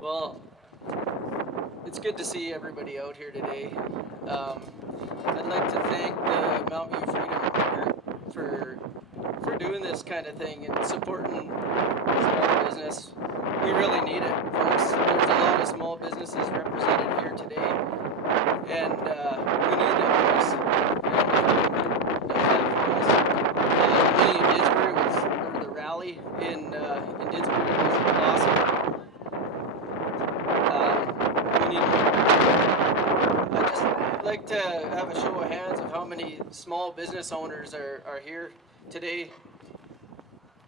Well, it's good to see everybody out here today. I'd like to thank the Mountain View Freedom Group for doing this kind of thing and supporting small business. We really need it, folks. There's a lot of small businesses represented here today, and we need it, folks. The meeting in Didsbury or the rally in Didsbury was awesome. I'd just like to have a show of hands of how many small business owners are here today.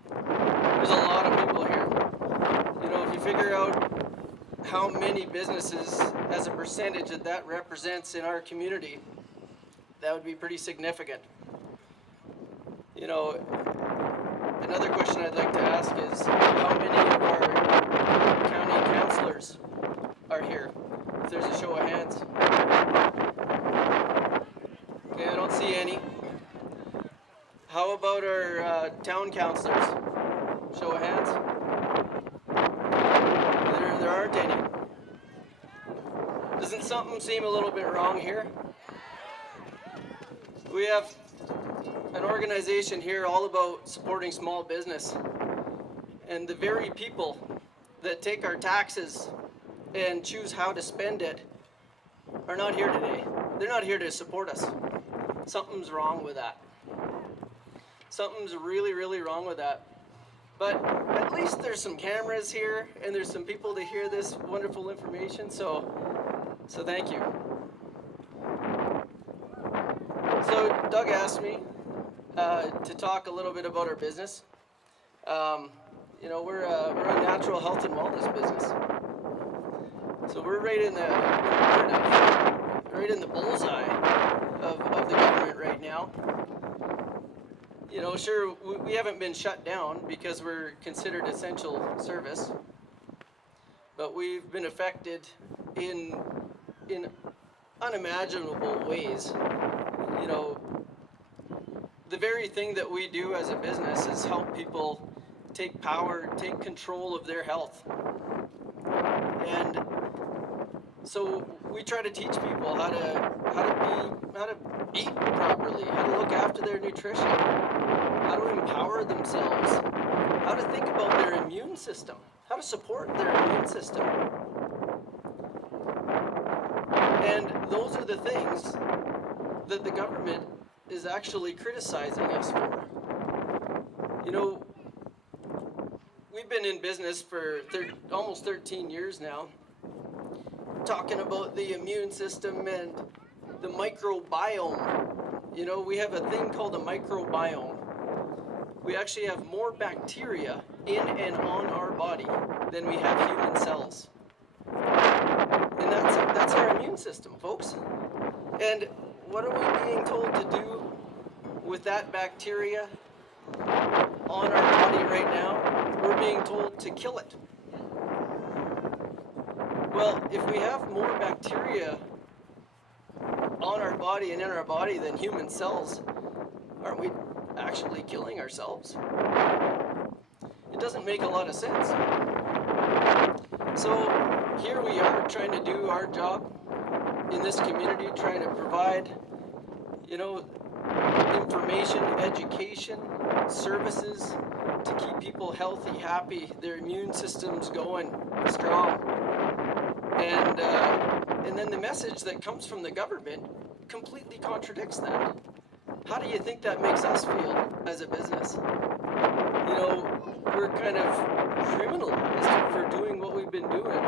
There's a lot of people here. You know, if you figure out how many businesses as a percentage that represents in our community, that would be pretty significant. You know, another question I'd like to ask is how many of our county councillors are here? If there's a show of hands. Okay, I don't see any. How about our town councillors? Show of hands. There aren't any. Doesn't something seem a little bit wrong here? We have an organization here all about supporting small business. And the very people that take our taxes and choose how to spend it are not here today. They're not here to support us. Something's wrong with that. Something's really, really wrong with that. But at least there's some cameras here and there's some people to hear this wonderful information, so thank you. So Doug asked me to talk a little bit about our business. You know, we're a natural health and wellness business. So we're right in the bullseye of the government right now. You know, sure, we haven't been shut down because we're considered essential service, but we've been affected in unimaginable ways. You know, the very thing that we do as a business is help people take power, take control of their health. And so we try to teach people how to eat properly, how to look after their nutrition, how to empower themselves, how to think about their immune system, how to support their immune system. And those are the things that the government is actually criticizing us for. You know, we've been in business for almost 13 years now, talking about the immune system and the microbiome. You know, we have a thing called a microbiome. We actually have more bacteria in and on our body than we have human cells. And that's our immune system, folks. And what are we being told to do with that bacteria on our body right now? We're being told to kill it. Well, if we have more bacteria on our body and in our body than human cells, aren't we actually killing ourselves? It doesn't make a lot of sense. So here we are trying to do our job in this community, trying to provide, you know, information, education, services to keep people healthy, happy, their immune systems going strong. And then the message that comes from the government completely contradicts that. How do you think that makes us feel as a business? You know, we're kind of criminalized for doing what we've been doing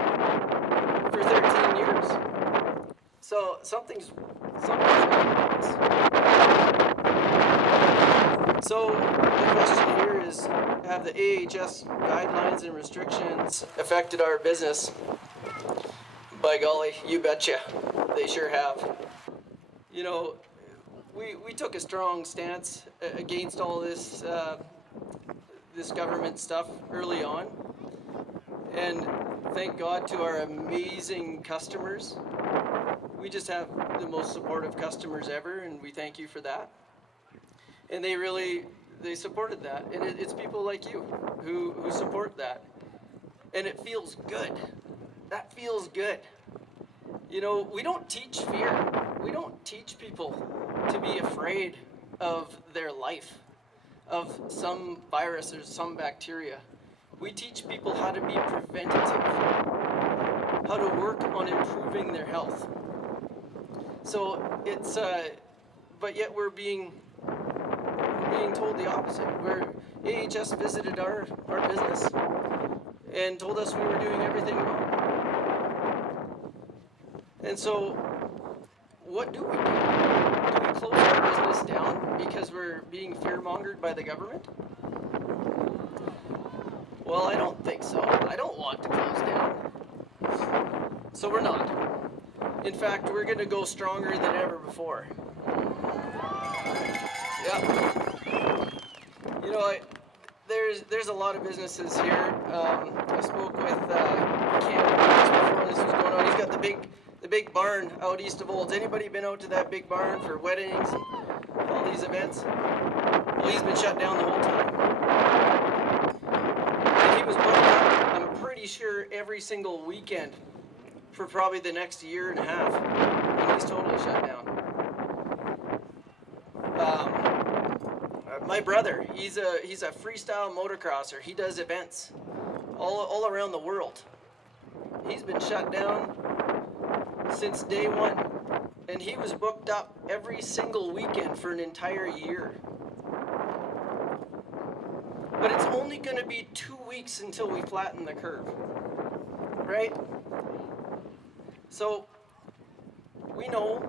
for 13 years. So something's wrong with this. So the question here is, have the AHS guidelines and restrictions affected our business? By golly, you betcha, they sure have. You know, we took a strong stance against all this this government stuff early on, and thank God to our amazing customers. We just have the most supportive customers ever, and we thank you for that. And they supported that, and it's people like you who support that, and it feels good. that feels good. You know, we don't teach fear. We don't teach people to be afraid of their life, of some virus or some bacteria. We teach people how to be preventative, how to work on improving their health. So it's, but yet we're being told the opposite. Where AHS visited our business and told us we were doing everything wrong. And so, what do? Do we close our business down because we're being fear-mongered by the government? Well, I don't think so. I don't want to close down. So we're not. In fact, we're going to go stronger than ever before. Yeah. You know, there's a lot of businesses here. I spoke with Cam before this was going on. He's got the big barn out east of Olds. Anybody been out to that big barn for weddings and all these events? Well, he's been shut down the whole time. And he was booked up, I'm pretty sure, every single weekend for probably the next year and a half. And he's totally shut down. My brother, he's a freestyle motocrosser. He does events all around the world. He's been shut down since day one, and he was booked up every single weekend for an entire year. But it's only going to be 2 weeks until we flatten the curve, right? So we know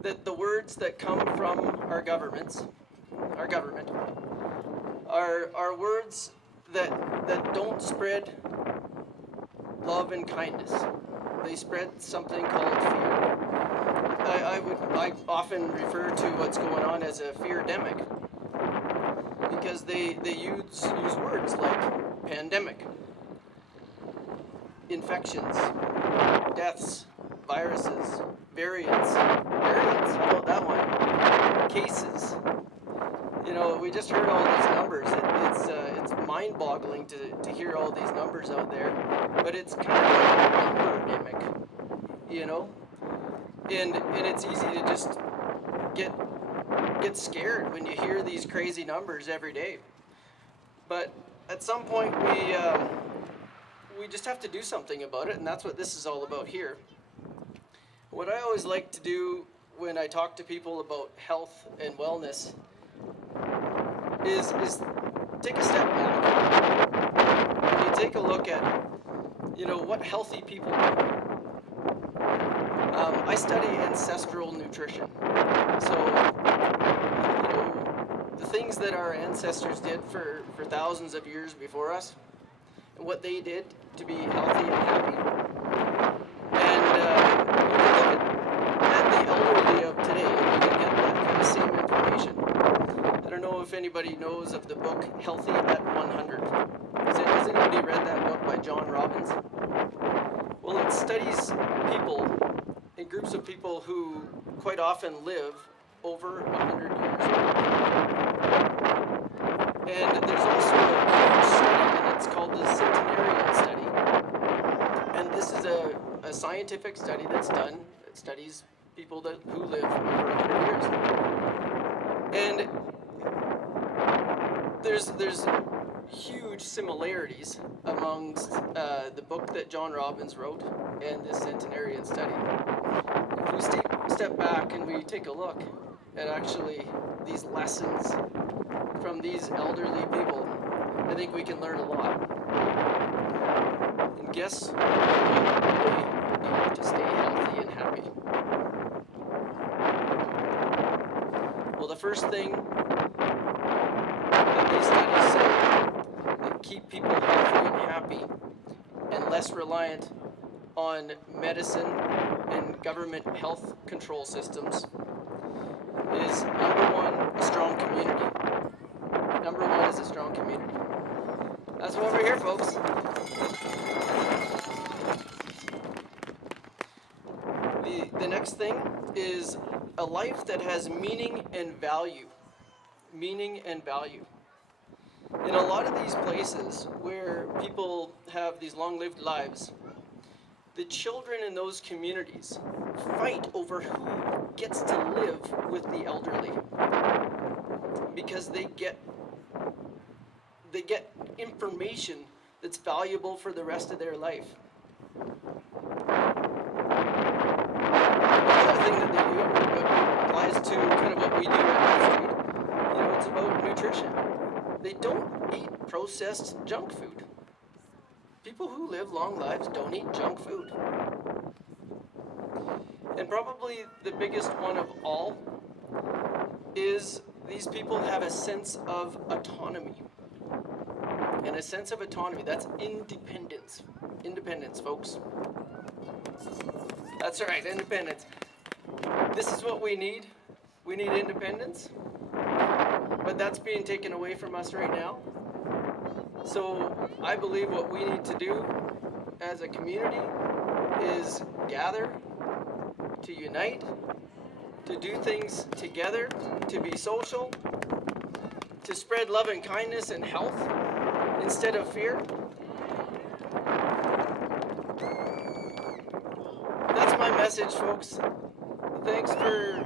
that the words that come from our government, are words that don't spread love and kindness. They spread something called fear. I often refer to what's going on as a fear-demic, because they use words like pandemic, infections, deaths, viruses, variants, how about that one? Cases. You know, we just heard all these numbers. It's mind-boggling to hear all these numbers out there, but it's kind of like a number-demic, you know? And it's easy to just get scared when you hear these crazy numbers every day. But at some point we just have to do something about it, and that's what this is all about here. What I always like to do when I talk to people about health and wellness is take a step back. And you take a look at, you know, what healthy people do. I study ancestral nutrition. So, you know, the things that our ancestors did for thousands of years before us, and what they did to be healthy and happy. And you can look at the elderly of today, and you can get that kind of same information. I don't know if anybody knows of the book Healthy at 100. Has anybody read that book by John Robbins? Well, it studies people and groups of people who quite often live over 100 years. And there's also a huge study, and it's called the centenarian study. And this is a scientific study that's done. It studies people who live over 100 years. And there's huge similarities amongst the book that John Robbins wrote and this centenarian study. If we step back and we take a look at actually these lessons from these elderly people, I think we can learn a lot. And guess what they do to stay healthy and happy? Well, the first thing that these studies say that keep people healthy and happy and less reliant on medicine and government health control systems is, number one, a strong community. Number one is a strong community. That's what we're here, folks. The next thing is a life that has meaning and value. Meaning and value. In a lot of these places where people have these long-lived lives, the children in those communities fight over who gets to live with the elderly, because they get information that's valuable for the rest of their life. Another thing that they do, applies to kind of what we do at Wall Street, it's about nutrition. They don't eat processed junk food. People who live long lives don't eat junk food. And probably the biggest one of all is these people have a sense of autonomy. And a sense of autonomy, that's independence. Independence, folks. That's right, independence. This is what we need. We need independence. But that's being taken away from us right now. So I believe what we need to do as a community is gather, to unite, to do things together, to be social, to spread love and kindness and health instead of fear. That's my message, folks. Thanks for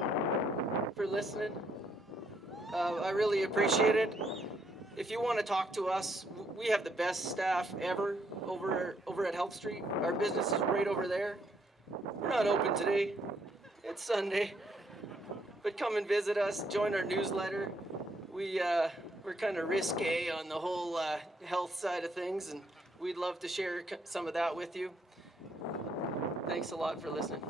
listening. I really appreciate it. If you want to talk to us, we have the best staff ever over at Health Street. Our business is right over there. We're not open today. It's Sunday. But come and visit us. Join our newsletter. We're kind of risque on the whole health side of things, and we'd love to share some of that with you. Thanks a lot for listening.